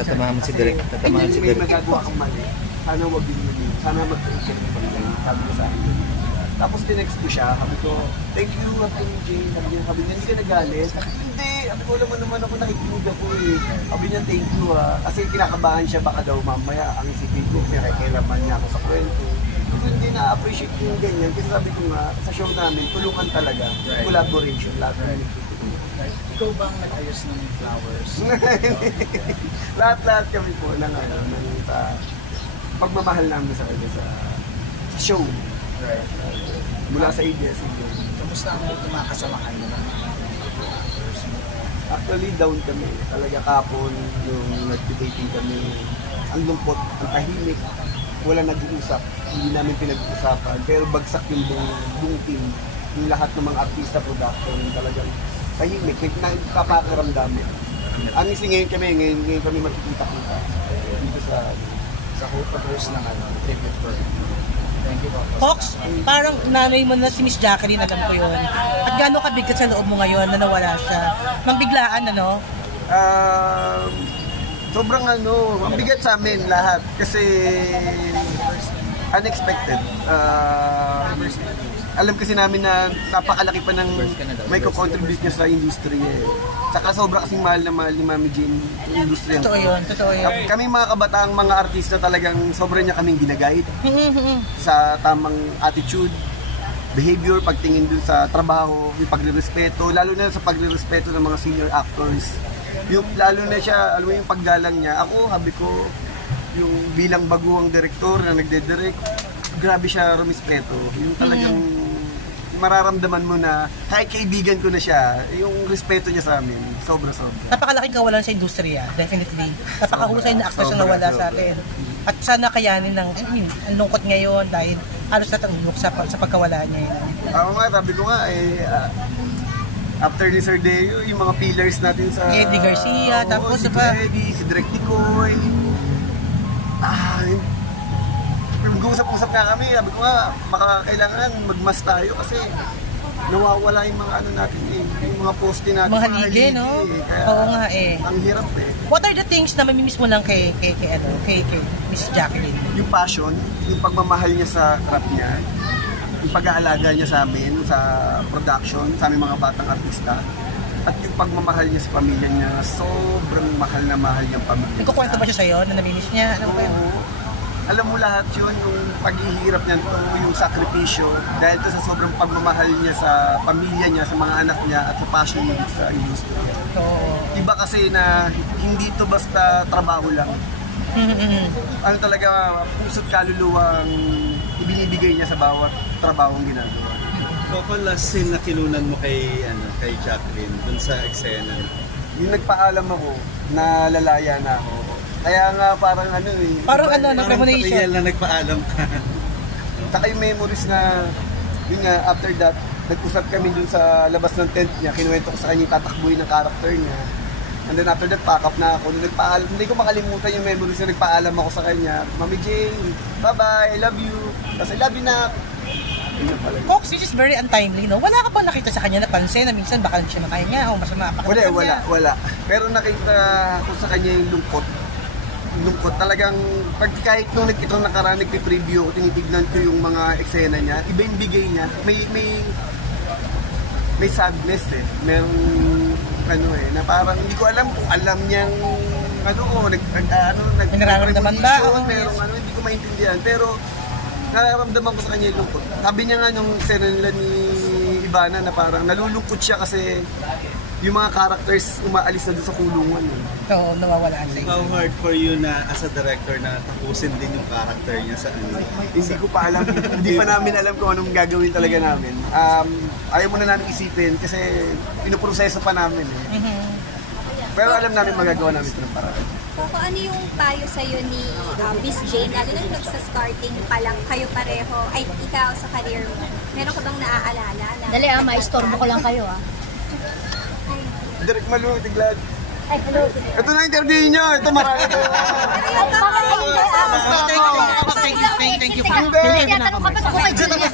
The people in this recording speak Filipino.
Tatamahan mo si Direk. Tatamahan si May Direk. magagawa kang mali. Sana wag din. Sana mag-take ng pagkain. Sabi ko sa akin. Tapos tinext ko siya. Sabi ko, thank you, Atty. Jane. Sabi niya, hindi ka nagalit. Hindi. Sabi ko, naman ako nakikinig ako eh. Sabi niya, thank you ha. Kasi kinakabahan siya baka daw mamaya. Ang isipin ko, pinakailaman niya ako sa kwento. Kasi hindi na-appreciate yung ganyan. Kasi sabi ko nga, sa show namin, tulungan talaga. Collaboration. Lahat namin tutulungan. Ikaw bang nag-ayos ng flowers? Lahat kami po ng pagmamahal namin sa kanya sa show. Right. Mula sa ABS-CBN. Kamusta ang mga kasamahan mo ng flowers mo? Actually, down kami. Talaga kapon yung nag-dating kami. Ang lungkot, ang tahimik. Wala nag-uusap. Hindi namin pinag-uusapan. Pero bagsak yung buong team. Yung lahat ng mga artista production. Talagang tahimik. Nagpapakiramdamin. Honestly, ngayon kami magkikita-kita. Dito sa Hope Brothers ng tribute for him. Thank you, Papa. Fox, parang nanay mo na si Miss Jacqueline, alam ko yun. At gaano kabigat sa loob mo ngayon na nawala siya? Mambiglaan, ano? Sobrang ang bigat sa amin lahat. Kasi unexpected. Alam kasi namin na napakalaki pa ng may ko-contribute niya sa industriya eh. Saka sobra kasing mahal na mahal ni Mami Jane yung industriya. Totoo yun, totoo yun. Kami mga kabataang mga artista talagang sobra niya kaming ginaguide sa tamang attitude, behavior, pagtingin dun sa trabaho, yung pagre-respeto, lalo na sa pagre-respeto ng mga senior actors. Yung, lalo na siya, alam mo yung paggalang niya. Ako, habi ko, yung bilang baguhang direktor na nagde-direct, grabe siya rumispeto. Yung talagang mararamdaman mo na kahit kaibigan ko na siya, yung respeto niya sa amin, sobra-sobra. Napakalaking kawalan sa industriya, definitely. Napakahusay na actors na nawala sa atin. At sana kayanin ng, ang lungkot ngayon dahil halos natangulok sa pagkawala niya yun. Ako nga, sabi ko nga, after ni Sir Deo, yung mga pillars natin sa... Eddie Garcia, tapos si Eddie, si Direk Ticoy. Mag-usap-usap nga kami, sabi ko nga, baka kailangan magmas tayo kasi nawawala yung mga natin yung mga poste natin. Mga haligi, no? Kaya, oo nga eh. Ang hirap eh. What are the things na mamimiss mo lang kay Miss Jacqueline? Yung passion, yung pagmamahal niya sa craft niya, yung pag-aalaga niya sa amin, sa production, sa aming mga batang artista, at yung pagmamahal niya sa pamilya niya, sobrang mahal na mahal niyang pamilya. Nagkukwento ba siya sa'yo na namimiss niya? Ano ba yun? Alam mo lahat yun, yung paghihirap niya, yung sakripisyo, dahil to sa sobrang pagmamahal niya sa pamilya niya, sa mga anak niya, at sa passion niya sa industriya. Iba kasi na hindi to basta trabaho lang. Ano talaga, puso't kaluluwang ibinibigay niya sa bawat trabahong ginagawa. Coco, last scene na kinunan mo kay Jacqueline dun sa eksena. Yung nagpaalam ako na lalaya na ako. Kaya nga parang parang premonition. Real na nagpaalam ka. Saka yung memories na, yun nga, after that, nag-usap kami dun sa labas ng tent niya, kinuwento ko sa kanya yung tatakbuhin ng character niya. And then after that, pack up na ako. Nagpaalam, hindi ko makalimutan yung memories na nagpaalam ako sa kanya. Mami Jane, bye-bye, I love you. Tapos I love you na. Fox, this is very untimely, no? Wala ka pa nakita sa kanya napansin na minsan baka siya na kaya niya o masama pa niya? Wala. Pero nakita ko sa kanya yung lungkot talagang kahit nung itong nakaraan nagpi-preview ko, tinitignan ko yung mga eksena niya, iba yung bigay niya, may sadness eh, merong na parang hindi ko alam kung alam niyang nararamdaman ba? Merong hindi ko maintindihan, pero nararamdaman ko sa kanya yung lungkot. Sabi niya nga nung eksena nila ni Ivana na parang nalulungkot siya kasi yung mga characters umaalis na doon sa kulungan. Oo, nawawalaan sa How hard for you na as a director na tapusin din yung character niya sa Hindi ko pa alam. Hindi pa namin alam kung anong gagawin talaga namin. Ayaw muna namin isipin kasi pinuproseso pa namin eh. Pero alam namin magagawa namin ito ng paraan. Coco, ano yung payo sa'yo ni Miss Jane, lalo na nagsa-starting pa lang kayo pareho, ay ikaw sa career mo, meron ka bang naaalala? Dali maistorbo ko lang kayo Direk Malu, Tiglad. Ay, hello. Ito na interview niyo. Ito marami ito. Thank you. Tinatanong ka ba kung kay Julia?